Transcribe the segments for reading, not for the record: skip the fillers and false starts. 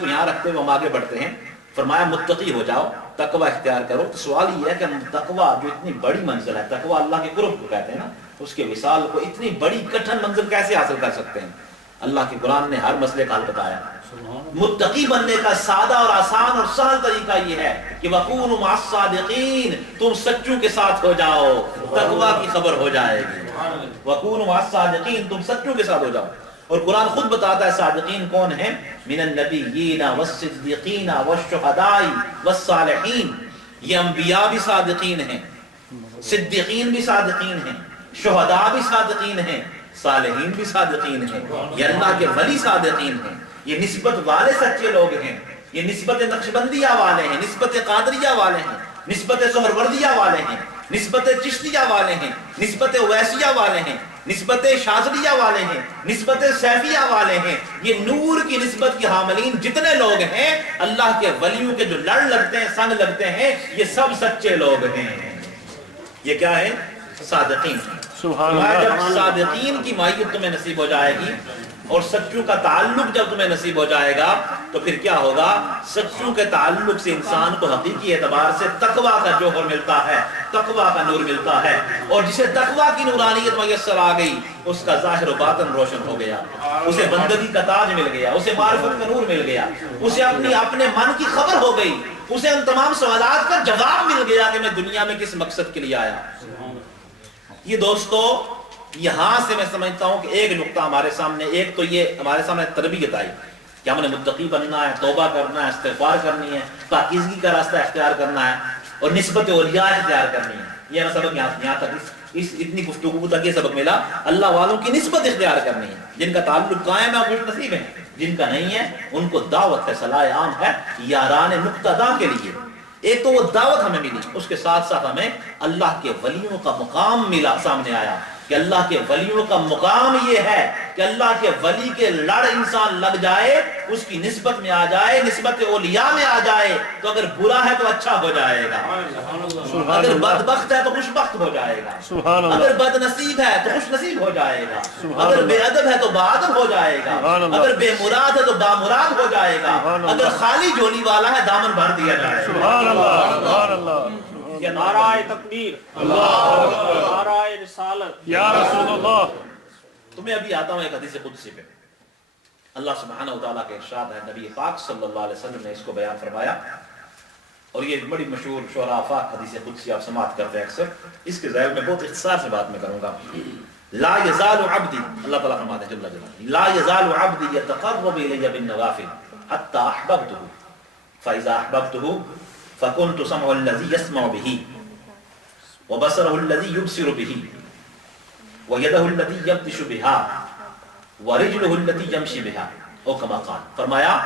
کو یہاں رکھتے ہوئے ہم آگے بڑھتے ہیں. فرمایا متقی ہو جاؤ, تقوی اختیار کرو. تو سوال یہ ہے کہ تقوی جو اتنی بڑی منزل ہے, تقوی اللہ کے قرب کو کہتے ہیں نا, اس کے وصال کو اتنی بڑی کٹھن منزل کیسے حاصل کر سکتے ہیں؟ اللہ کے قرآن نے ہر مسئلے کا حل بتایا. متقی بننے کا سادہ اور آسان اور سہل طریقہ یہ ہے کہ وَكُونُوا مَعَ الصَّادِقِينَ, تم سچوں کے ساتھ ہو جاؤ, تقوی کی خبر ہو جائے گی. وَكُونُوا مَعَ الصَّادِقِينَ, تم سچوں کے ساتھ ہو جاؤ. اور قرآن خود بتاتا ہے صادقین کون ہیں. من النبیین والصدیقین والشہداء والصالحین, یہ انبیاء بھی صادقین ہیں, صدیقین بھی صادقین ہیں, شہداء بھی صادقین ہیں, صالحین بھی صادقین ہیں. یہ اللہ کے ولی صادقین ہیں, یہ نسبت والے سچے لوگ ہیں, یہ نسبت نقشبندیہ والے ہیں, نسبت قادریہ والے ہیں, نسبت سہروردیہ والے ہیں, نسبت چشتیہ والے ہیں, نسبت اویسیہ والے ہیں, نسبت شاذلیہ والے ہیں, نسبت سیفیہ والے ہیں. یہ نور کی نسبت کی حاملین جتنے لوگ ہیں, اللہ کے ولیوں کے جو لڑ لگتے ہیں, سنگ لگتے ہیں, یہ سب سچے لوگ ہیں. یہ کیا ہے؟ صادقین. سبحان اللہ. جب صادقین کی مائیت تمہیں نصیب ہو جائے گی اور سچوں کا تعلق جب تمہیں نصیب ہو جائے گا, تو پھر کیا ہوگا؟ سچوں کے تعلق سے انسان کو حقیقی اعتبار سے تقوی کا جوہر ملتا ہے, تقوی کا نور ملتا ہے. اور جسے تقوی کی نورانیت میسر آ گئی, اس کا ظاہر و باطن روشن ہو گیا, اسے بندگی کا تاج مل گیا, اسے معرفت کا نور مل گیا, اسے اپنے من کی خبر ہو گئی, اسے ان تمام سوالات کا جواب مل گیا کہ میں دنیا میں کس مقصد کے لیے آیا. یہ دوستو, یہاں سے میں سمجھتا ہوں کہ ایک نقطہ ہمارے سامنے, ایک تو یہ ہمارے سامنے تربیت آئی کہ ہم نے متقی بننا ہے, توبہ کرنا ہے, استغفار کرنی ہے, پاکیزگی کا راستہ اختیار کرنا ہے, اور نسبت اولیاء اختیار کرنی ہے. یہ سبق یہاں تک اس اتنی گفتگو تک یہ سبق ملا. اللہ والوں کی نسبت اختیار کرنی ہے, جن کا تعلق قائم ہے خوش نصیب ہیں, جن کا نہیں ہے ان کو دعوت ہے, صلاح عام ہے یاران مقتدا کے لیے. ایک تو وہ دعوت ہمیں ملی, اس کے ساتھ ساتھ ہمیں اللہ کے ولیوں کا مقام ملا, سامنے آیا کہ اللہ کے ولیوں کا مقام یہ ہے کہ اللہ کے ولی کے لڑ انسان لگ جائے, اس کی نسبت میں آ جائے, نسبت اولیاء میں آ جائے, تو اگر برا ہے تو اچھا ہو جائے گا, اگر بدبخت ہے تو خوش بخت ہو جائے گا, اگر بد نصیب ہے تو خوش نصیب ہو جائے گا, اگر بے ادب ہے تو باادب ہو جائے گا, اگر بے مراد ہے تو بامراد ہو جائے گا, اگر خالی جولی والا ہے دامن بھر دیا جائے گا. نعرہ تکبیر, نعرہ رسالت, یا رسول اللہ. تمہیں ابھی آتا ہوں ایک حدیث قدسی پہ. اللہ سبحانہ وتعالیٰ کا ارشاد ہے, نبی پاک صلی اللہ علیہ وسلم نے اس کو بیان فرمایا, اور یہ بڑی مشہور شعراء آفاق حدیث قدسی آپ سماعت کرتے ہیں اکثر. اس کے ذیل میں بہت اختصار سے بات میں کروں گا. لا یزال عبدی, اللہ تعالیٰ فرماتے ہیں جل جلالہ, لا یزال عبدی یتقرب الی بالنوافل حتی احببته فاذا احببته فكنت سمع الذي يسمع به وبصره الذي يبصر به ويده التي يبطش بها ورجله التي يمشي بها, او كما قال. فرمایا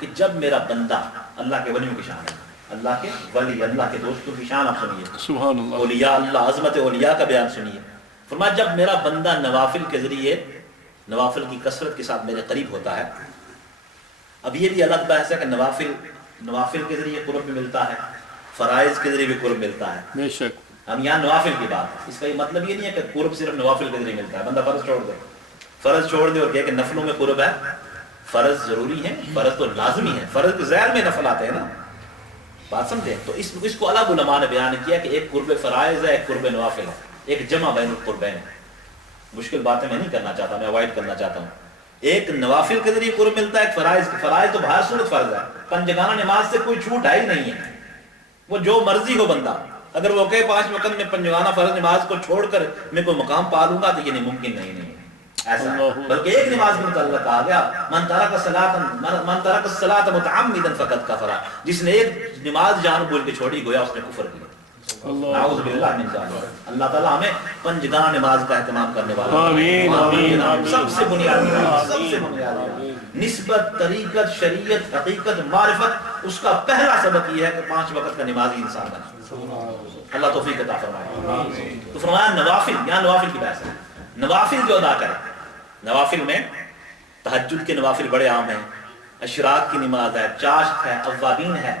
کہ جب میرا بندہ, اللہ کے ولیوں کی شان ہے, اللہ کے ولی, اللہ کے دوستوں کی شان آپ سنیے, سبحان اللہ. اولیاء اللہ, عظمت اولیاء کا بیان سنیے. فرمایا جب میرا بندہ نوافل کے ذریعے, نوافل کی کثرت کے ساتھ میرے قریب ہوتا ہے. اب یہ بھی الگ بحث ہے کہ نوافل کے ذریعے قرب بھی ملتا ہے, فرائض کے ذریعے بھی قرب ملتا ہے. بے شک. ہم یہاں نوافل کی بات, اس کا یہ مطلب یہ نہیں ہے کہ قرب صرف نوافل کے ذریعے ملتا ہے. بندہ فرض چھوڑ دے اور کہے کہ نفلوں میں قرب ہے. فرض ضروری ہے, فرض تو لازمی ہے, فرض کے ذیل میں نفل آتے ہیں نا, بات سمجھے. تو اس کو الگ علماء نے بیان کیا کہ ایک قرب فرائض ہے, ایک قرب نوافل ہے, ایک جمع بین القربین ہے. مشکل باتیں میں نہیں کرنا چاہتا, میں اوائڈ کرنا چاہتا ہوں. ایک نوافل کے ذریعے قرب ملتا ہے, ایک فرائض تو بہر صورت فرض ہے. پنجگانہ نماز سے کوئی چھوٹ ہے ہی نہیں ہے, وہ جو مرضی ہو بندہ, اگر وہ کہے 5 وقت میں پنجگانہ فرض نماز کو چھوڑ کر میں کوئی مقام پا لوں گا, تو یہ ممکن نہیں ہے ایسا. بلکہ ایک نماز میں متعلق کہا گیا من ترک الصلاۃ متعمدا فقد کفر, جس نے ایک نماز جان بوجھ کے چھوڑی گویا اس نے کفر کیا. نعوذ باللہ من ذلک. اللہ تعالیٰ ہمیں پنجگانہ نماز کا اہتمام کرنے والا. آمین, آمین. سب سے بنیادی نسبت, طریقت, شریعت, حقیقت, معرفت, اس کا پہلا سبق یہ ہے کہ 5 وقت کا نمازی انسان بنا. اللہ توفیق عطا فرمائے. تو فرمایا نوافل, یہاں نوافل کی بحث ہے. نوافل جو ادا کرے, نوافل میں تہجد کے نوافل بڑے عام ہیں, اشراق کی نماز ہے, چاشت ہے, اوابین ہے.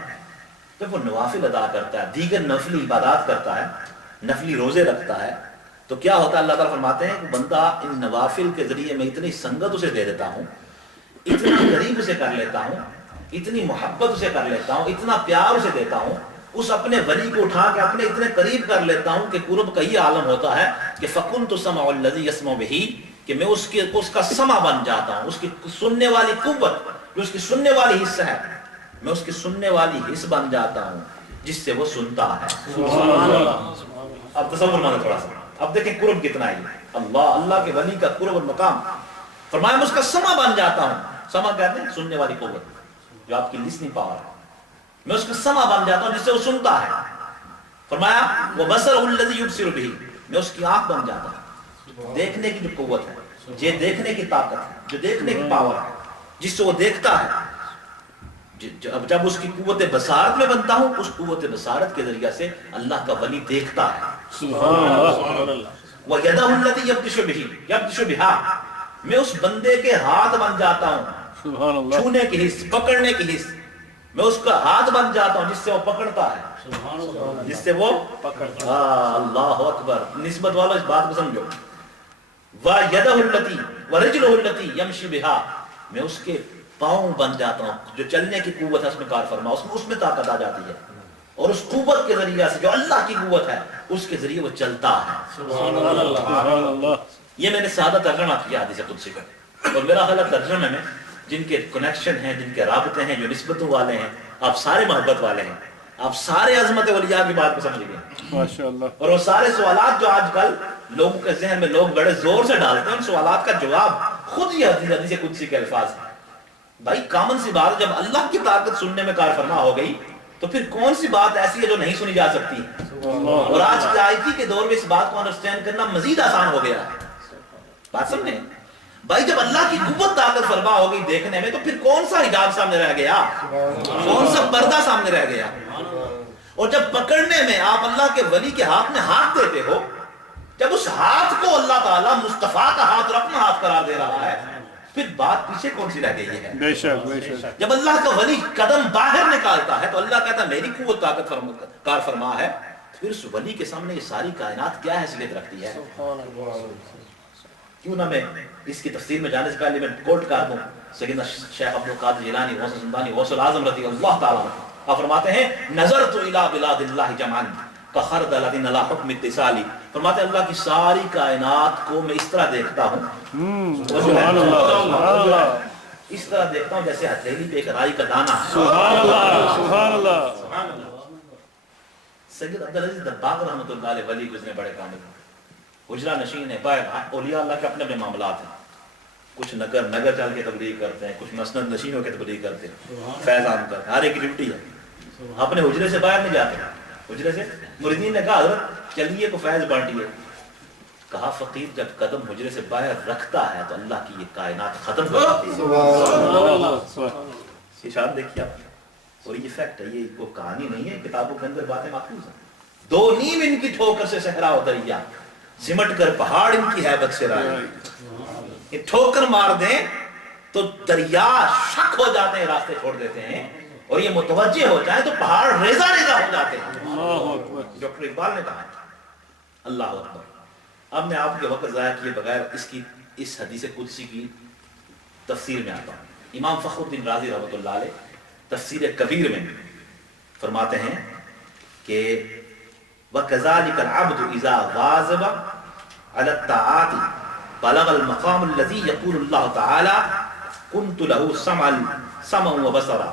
جب وہ نوافل ادا کرتا ہے, دیگر نفلی عبادات کرتا ہے, نفلی روزے رکھتا ہے, تو کیا ہوتا ہے؟ اللہ تعالیٰ فرماتے ہیں کہ بندہ ان نوافل کے ذریعے میں اتنی سنگت اسے دے دیتا ہوں, اتنا قریب اسے کر لیتا ہوں اتنی محبت اسے کر لیتا ہوں، اتنا پیار اسے دیتا ہوں، اس اپنے ولی کو اٹھا کے اپنے اتنے قریب کر لیتا ہوں کہ قرب کا یہ عالم ہوتا ہے کہ فَكُنْتُ سَمْعُ الَّذِي يَسْمَعُ بِهِ، کہ میں اس کا سمع بن جاتا ہوں، اس کی سننے والی قوت جو اس کی سننے والی حصہ ہے، میں اس کی سننے والی حص بن جاتا ہوں جس سے وہ سنتا ہے۔ اب تصور مانا تھوڑا سا، اب دیکھیں قرب کتنا ہے اللہ کے ولی کا قرب اور مقام۔ فرمایا میں اس کا سمع بن جاتا ہوں، سمع کہتے ہیں سننے والی قوت جو آپ کی لسننگ پاور ہے، میں اس کا سمع بن جاتا ہوں جس سے وہ سنتا ہے۔ فرمایا وَبَصَرُهُ الَّذِي يُبْصِرُ بِهِ، میں اس کی آنکھ بن جاتا ہوں، دیکھنے کی جو قوت ہے، یہ دیکھنے کی طاقت ہے، جو دیکھنے کی پاور ہے، جس سے وہ دیکھتا ہے۔ جب اس کی قوت بصارت میں بنتا ہوں، اس قوت بصارت کے ذریعہ سے اللہ کا ولی دیکھتا ہے۔ وَيَدَهُ الَّتِي يَبْطِشُ بِهَا، میں اس بندے کے ہاتھ بن جاتا ہوں، چھونے کی حص، پکڑنے کی حص، میں اس کا ہاتھ بن جاتا ہوں جس سے وہ پکڑتا ہے، جس سے وہ پکڑتا ہے۔ اللہ اکبر، نسبت والا اس بات کو سمجھو۔ وَيَدَهُ الَّتِي وَرِجْلُهُ الَّتِي يَمْشِي بِهَا، میں اس کے پاؤں بن جاتا ہوں، جو چلنے کی قوت ہے اس میں کار فرما، اس میں طاقت آ جاتی ہے، اور اس قوت کے ذریعہ سے جو اللہ کی قوت ہے اس کے ذریعے وہ چلتا ہے۔ سبحان اللہ۔ یہ میں نے سادہ ترجمہ کیا حدیث قدسی کا، اور میرا خیال ہے ترجمے میں جن کے کنیکشن ہیں، جن کے رابطے ہیں، جو نسبتوں والے ہیں، آپ سارے محبت والے ہیں، آپ سارے عظمت اولیاء کی بات کو سمجھ گئے، ماشاءاللہ۔ اور وہ سارے سوالات جو آج کل لوگوں کے ذہن میں لوگ بڑے زور سے ڈالتے ہیں، ان سوالات کا جواب خود ہی حدیث قدسی کے الفاظ ہیں۔ بھائی کامن سی بات، جب اللہ کی طاقت سننے میں کار فرما ہو گئی تو پھر کون سی بات ایسی ہے جو نہیں سنی جا سکتی؟ اور آج کی آئی کے دور میں اس بات کو انڈرسٹینڈ کرنا مزید آسان ہو گیا ہے۔ بات سمجھیں بھائی، جب اللہ کی قوت طاقت فرما ہو گئی دیکھنے میں تو پھر کون سا حجاب سامنے رہ گیا، کون سا پردہ سامنے رہ گیا؟ اور جب پکڑنے میں آپ اللہ کے ولی کے ہاتھ میں ہاتھ دیتے ہو، جب اس ہاتھ کو اللہ تعالیٰ مصطفیٰ کا ہاتھ اور اپنا ہاتھ قرار دے رہا ہے، پھر بات پیچھے کون سی رہ گئی ہے؟ بے شک بے شک۔ جب اللہ کا ولی قدم باہر نکالتا ہے تو اللہ کہتا ہے میری قوت طاقت کار فرما ہے، پھر اس ولی کے سامنے یہ ساری کائنات کیا حیثیت رکھتی ہے؟ کیوں نہ میں اس کی تفسیر میں جانے سے پہلے میں کوٹ کر دوں سیدنا شیخ عبد القادر جیلانی غوث سمدانی غوث العظم رضی اللہ تعالیٰ عنہ، آپ فرماتے ہیں نظرت الی بلاد اللہ جمعا کخردل لا حکم اتصالی، فرماتے ہیں اللہ کی ساری کائنات کو میں اس طرح دیکھتا ہوں، سبحان اللہ سبحان اللہ، اس طرح دیکھتا ہوں جیسے ہتھیلی پہ ایک رائی کا دانہ ہے۔ سبحان اللہ سبحان اللہ۔ سید عبدالعزیز دباغ رحمۃ اللہ علیہ ولی گزرے بڑے کامل، حجرہ نشین ہے، باہر اولیاء اللہ کے اپنے اپنے معاملات ہیں، کچھ نگر چل کے تبلیغ کرتے ہیں، کچھ مسند نشین ہو کے تبلیغ کرتے ہیں، فیض عام کرتے ہیں، ہر ایک کی ڈیوٹی ہے، اپنے حجرے سے باہر نہیں جاتے۔ حجرے سے مریدین نے کہا حضرت چلیے کو فیض بانٹیے، کہا فقیر جب قدم حجرے سے باہر رکھتا ہے تو اللہ کی یہ کائنات ختم ہو جاتی ہے۔ اشارت دیکھیے آپ، اور یہ فیکٹ ہے، یہ کوئی کہانی نہیں ہے، کتابوں کے اندر باتیں محفوظ ہیں۔ دو نیم ان کی ٹھوکر سے صحرا و دریا، سمٹ کر پہاڑ ان کی ہیبت سے رائے، یہ ٹھوکر مار دیں تو دریا شک ہو جاتے ہیں، راستے چھوڑ دیتے ہیں، اور یہ متوجہ ہو جائیں تو پہاڑ ریزہ ریزہ ہو جاتے ہیں۔ ڈاکٹر اقبال نے کہا اللہ اکبر۔ اب میں آپ کے وقت ضائع کیے بغیر اس حدیث قدسی کی تفسیر میں آتا ہوں۔ امام فخر الدین رازی رحمۃ اللہ علیہ تفسیر کبیر میں فرماتے ہیں کہ وَكَذَلِكَ الْعَبْدُ إِذَا غَاظَبَ عَلَى الطَّاعَاتِ بَلَغَ الْمَقَامُ الَّذِي يَقُولُ اللَّهُ تَعَالَى كُنْتُ لَهُ سَمْعًا وَبَصَرًا،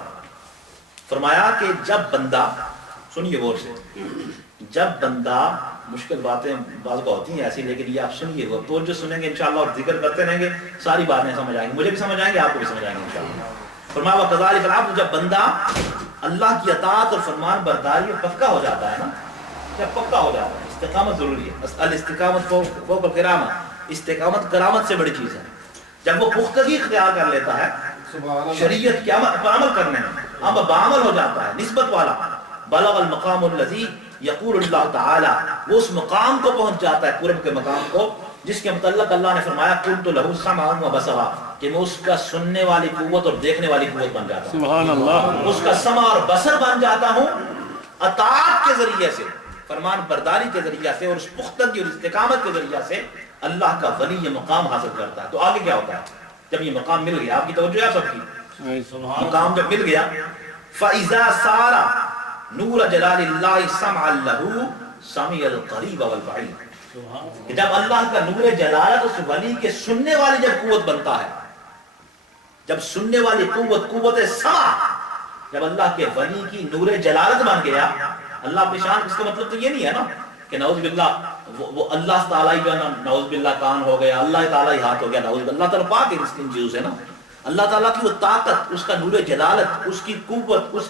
فرمایا کہ جب بندہ، سنیے غور سے، جب بندہ، مشکل باتیں بعض کو ہوتی ہیں ایسی، لیکن یہ آپ سنیے غور، تو جو سنیں گے انشاءاللہ اور ذکر کرتے رہیں گے ساری باتیں سمجھ آئیں گی، مجھے بھی سمجھ آئیں گے، آپ کو بھی سمجھ آئیں گے انشاءاللہ۔ فرمایا وَكَذَلِكَ الْعَبْدُ، جب بندہ اللہ کی اطاعت اور فرمان برداری میں پکا ہو جاتا ہے نا، جب پکا ہو جاتا ہے، استقامت ضروری ہے، الاستقامت فوق الکرامہ، استقامت کرامت سے بڑی چیز ہے۔ جب وہ پختگی اختیار کر لیتا ہے شریعت کے پر عمل کرنے میں، اب بعمل ہو جاتا ہے، نسبت والا، بلغ المقام الذی یقول اللہ تعالی، وہ اس مقام کو پہنچ جاتا ہے، قرب کے مقام کو، جس کے متعلق اللہ نے فرمایا کنت لہ سمعا وبصرا، کہ میں اس کا سننے والی قوت اور دیکھنے والی قوت بن جاتا ہوں، سبحان اللہ، اس کا سمع اور بصر بن جاتا ہوں اطاعت کے ذریعے سے، فرمان برداری کے ذریعے سے، اور اس پختگی اور استقامت کے ذریعے سے اللہ کا ولی یہ مقام حاصل کرتا ہے۔ تو آگے کیا ہوتا ہے جب یہ مقام مل گیا؟ آپ کی توجہ ہے سب کی؟ مقام جب مل گیا فَإِذَا سَارَ نُورَ جَلَالِ اللَّهِ سَمْعًا لَهُ سَمِعَ الْقَرِيبَ وَالْبَعِيدَ کہ جب اللہ کا نور جلالت اس ولی کے سننے والی جب قوت بنتا ہے، جب سننے والی قوت سمع جب اللہ کے ولی کی نور جلالت بن گیا، اللہ اپنی شان، اس کا مطلب تو یہ نہیں ہے نا کہ نعوذ باللہ وہ اللہ تعالیٰ جو ہے نا نعوذ باللہ کان ہو گیا، اللہ تعالیٰ ہی ہاتھ ہو گیا، نعوذ باللہ، اللہ تعالیٰ پاک ہے ان چیزوں سے نا، اللہ تعالیٰ کی وہ طاقت، اس کا نور جلالت، اس کی قوت، اس